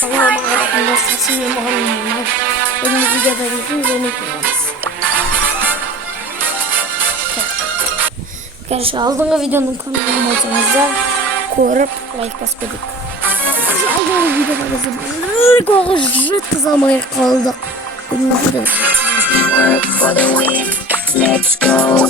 Selamünaleyküm dostlarım. Bugün videoda üzerine kullanırız. Arkadaşlar aldığınız videonun kanalına olsanızda korup like basmadık. Aldığınız videolarımızı bir kızamaya kaldık. Bugün videoda. Let's go.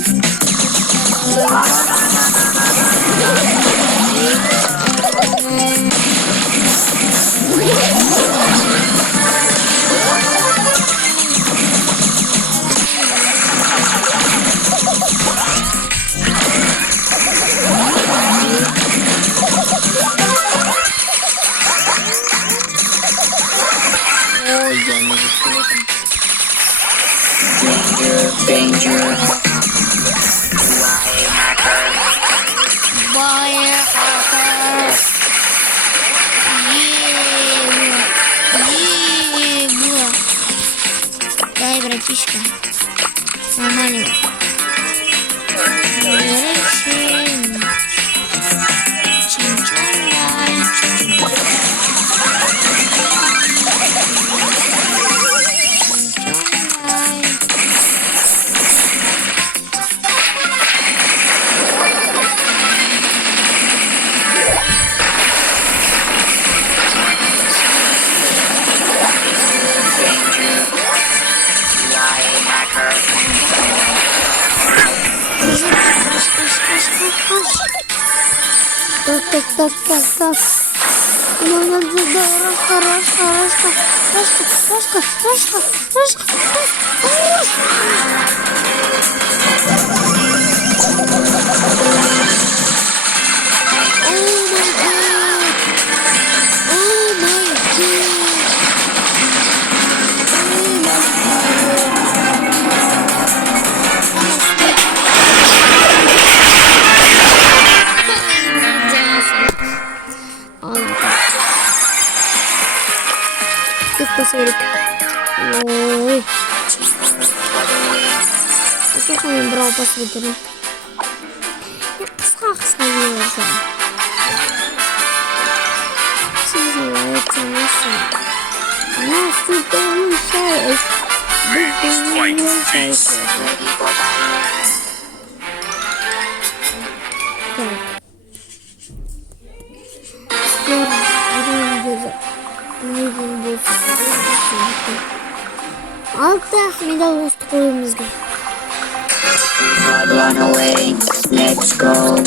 Danger. Дай, братишка. Нормально. Так. Надо посмотреть. Ой. Сколько я брал посмотрим. Я кысқа версия. Называется наша. Нас тут мешает. Altı medal olsun koyumuzda. Run away, let's go.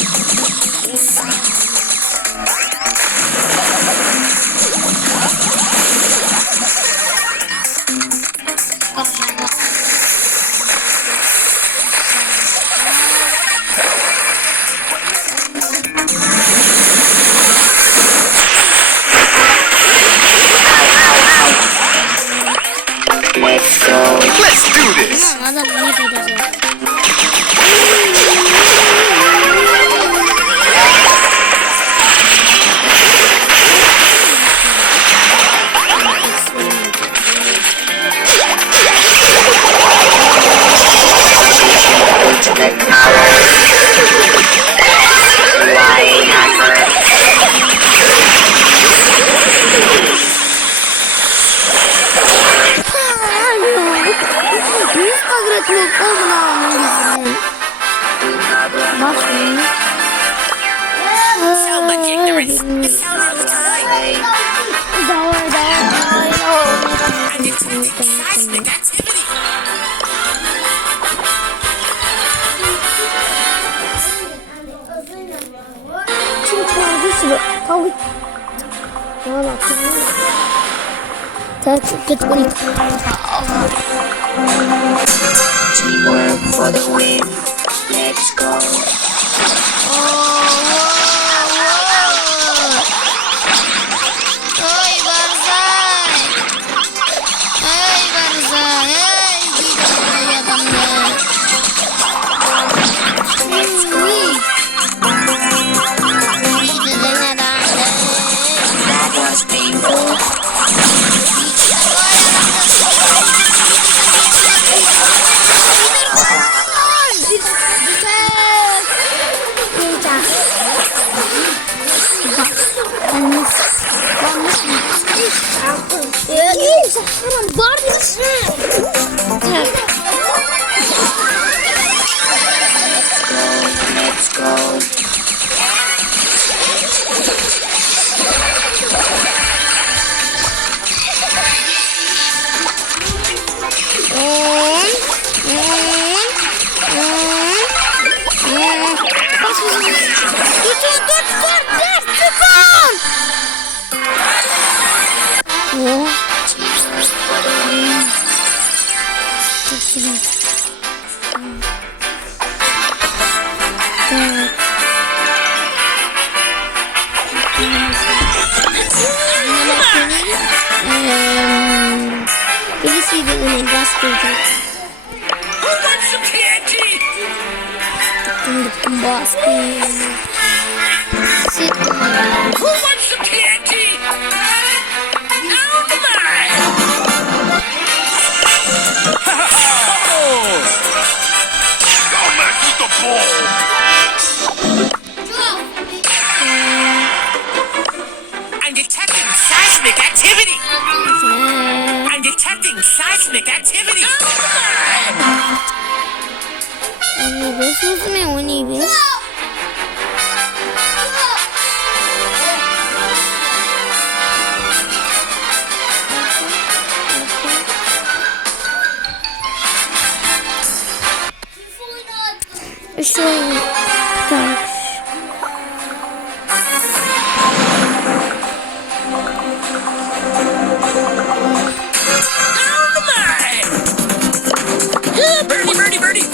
Let's do this. Teamwork for the win. Let's go. That was painful. Yanlış. Şahran var mısın? Let's go. Birisi de onu bastırdı. Tıktım bastım. Who wants some candy? Oh my! Don't mess with the ball. I'm detecting seismic activity. I'm detecting seismic activity. Şu tak. Birdie, birdie, birdie.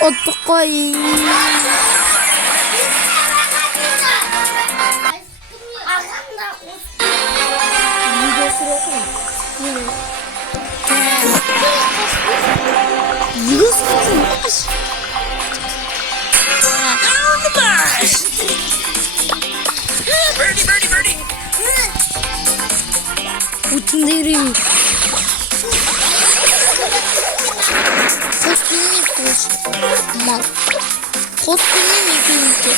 Otukay. Birdie, birdie, birdie. Uçunda yürüyeyim. Kostümünü koş. Mal. Kostümünü yıkayınca.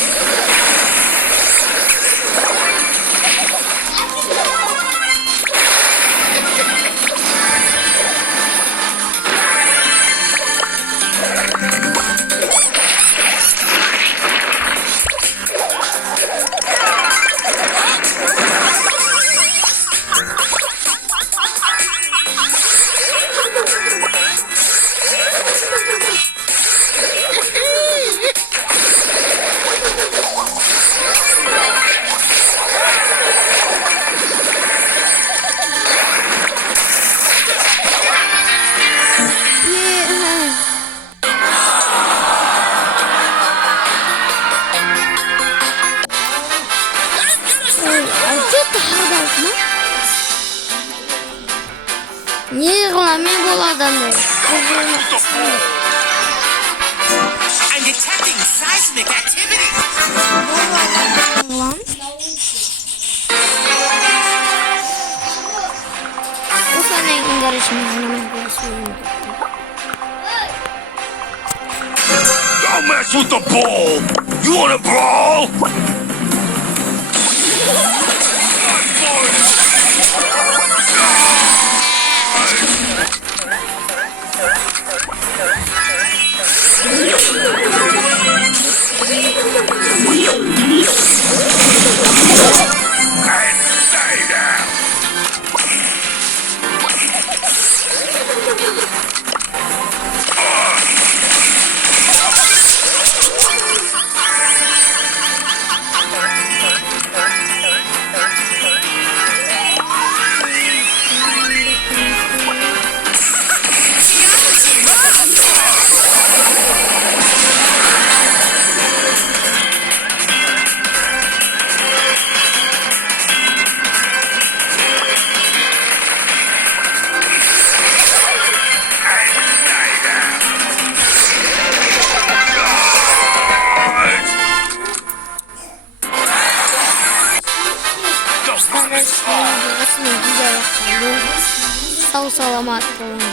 Niye yıkılamıyor bu adamı? I'm detecting seismic activity. Lan. Bu senin karışımızın Don't mess with the ball. You want a brawl? Arkadaşlar videosunu güzel yapalım. Sağ salamat olun.